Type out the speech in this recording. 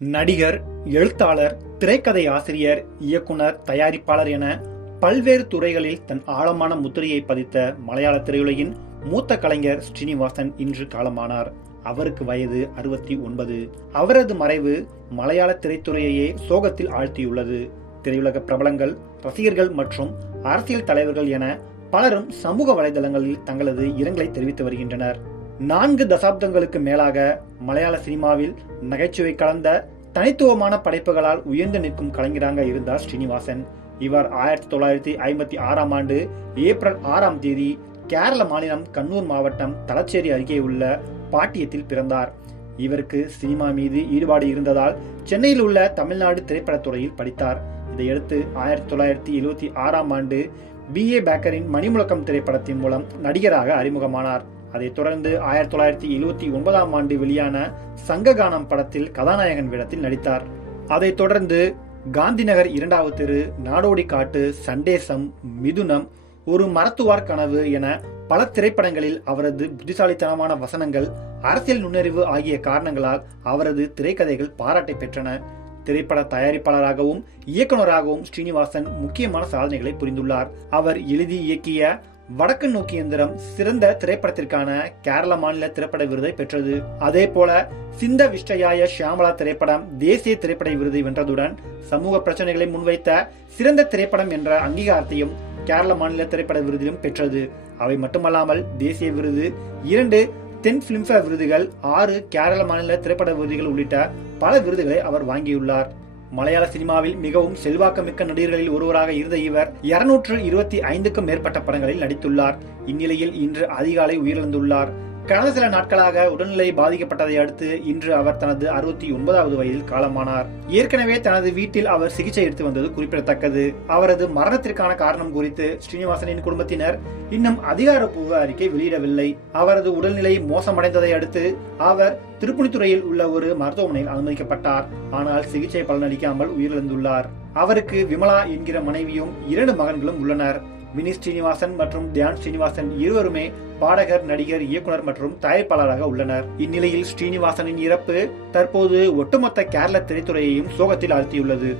நடிகர், எழுத்தாளர், திரைக்கதை ஆசிரியர், இயக்குனர், தயாரிப்பாளர் என பல்வேறு துறைகளில் தன் ஆழமான முத்திரையை பதித்த மலையாள திரையுலகின் மூத்த கலைஞர் ஸ்ரீனிவாசன் இன்று காலமானார். அவருக்கு வயது 69. அவரது மறைவு மலையாள திரைத்துறையையே சோகத்தில் ஆழ்த்தியுள்ளது. திரையுலக பிரபலங்கள், ரசிகர்கள் மற்றும் அரசியல் தலைவர்கள் என பலரும் சமூக வலைதளங்களில் தங்களது இரங்கலை தெரிவித்து வருகின்றனர். 4 தசாப்தங்களுக்கு மேலாக மலையாள சினிமாவில் நகைச்சுவை கலந்த தனித்துவமான படைப்புகளால் உயர்ந்து நிற்கும் கலைஞராக இருந்தார் ஸ்ரீனிவாசன். இவர் 1956ஆம் ஆண்டு ஏப்ரல் 6ஆம் தேதி கேரள மாநிலம் கண்ணூர் மாவட்டம் தலச்சேரி அருகே உள்ள பாட்டியத்தில் பிறந்தார். இவருக்கு சினிமா மீது ஈடுபாடு இருந்ததால் சென்னையில் உள்ள தமிழ்நாடு திரைப்படத்துறையில் படித்தார். இதையடுத்து 1976ஆம் ஆண்டு B.A. பேக்கரின் மணிமுழக்கம் திரைப்படத்தின் மூலம் நடிகராக அறிமுகமானார். அதைத் தொடர்ந்து 1979ஆம் ஆண்டு வெளியான சங்ககானம் படத்தில் கதாநாயகன் வேடத்தில் நடித்தார். அதைத் தொடர்ந்து காந்திநகர் 2வது தெரு, நாடோடி காட்டு, சண்டேசம், மிதுனம், ஒரு மரத்துவார் கனவு என பல திரைப்படங்களில் அவரது புத்திசாலித்தனமான வசனங்கள், அரசியல் நுண்ணறிவு ஆகிய காரணங்களால் அவரது திரைக்கதைகள் பாராட்டை பெற்றன. திரைப்பட தயாரிப்பாளராகவும் இயக்குநராகவும் ஸ்ரீனிவாசன் முக்கியமான சாதனைகளை புரிந்துள்ளார். அவர் எழுதி இயக்கிய வடக்கு நோக்கி எந்திரம் சிறந்த திரைப்படத்திற்கான கேரள மாநில திரைப்பட விருதை பெற்றது. அதே போல சிந்த விஷ்டயாய ஷியாமலா திரைப்படம் தேசிய திரைப்பட விருதை வென்றதுடன் சமூக பிரச்சனைகளை முன்வைத்த சிறந்த திரைப்படம் என்ற அங்கீகாரத்தையும் கேரள மாநில திரைப்பட விருதிலும் பெற்றது. அவை மட்டுமல்லாமல் தேசிய விருது, 2 தென் பிலிம்பேர் விருதுகள், 6 கேரள மாநில திரைப்பட விருதுகள் உள்ளிட்ட பல விருதுகளை அவர் வாங்கியுள்ளார். மலையாள சினிமாவில் மிகவும் செல்வாக்குமிக்க நடிகர்களில் ஒருவராக இருந்த இவர் 225க்கும் மேற்பட்ட படங்களில் நடித்துள்ளார். இந்நிலையில் இன்று அதிகாலை உயிரிழந்துள்ளார். கடந்த சில நாட்களாக உடல்நிலை பாதிக்கப்பட்டதை அடுத்து இன்று அவர் தனது 69வது வயதில் காலமானார். ஏற்கனவே தனது வீட்டில் அவர் சிகிச்சை எடுத்து வந்தது குறிப்பிடத்தக்கது. அவரது மரணத்திற்கான காரணம் குறித்து ஸ்ரீனிவாசனின் குடும்பத்தினர் இன்னும் அதிகாரப்பூர்வ அறிக்கை வெளியிடவில்லை. அவரது உடல்நிலை மோசமடைந்ததை அடுத்து அவர் திருப்புணித்துறையில் உள்ள ஒரு மருத்துவமனையில் அனுமதிக்கப்பட்டார். ஆனால் சிகிச்சை பலனளிக்காமல் உயிரிழந்துள்ளார். அவருக்கு விமலா என்கிற மனைவியும் 2 மகன்களும் உள்ளனர். வினி ஸ்ரீனிவாசன் மற்றும் தியான் ஸ்ரீனிவாசன் இருவருமே பாடகர், நடிகர், இயக்குனர் மற்றும் தயாரிப்பாளராக உள்ளனர். இந்நிலையில் ஸ்ரீனிவாசனின் இறப்பு தற்போது ஒட்டுமொத்த கேரள திரைத்துறையையும் சோகத்தில் ஆழ்த்தியுள்ளது.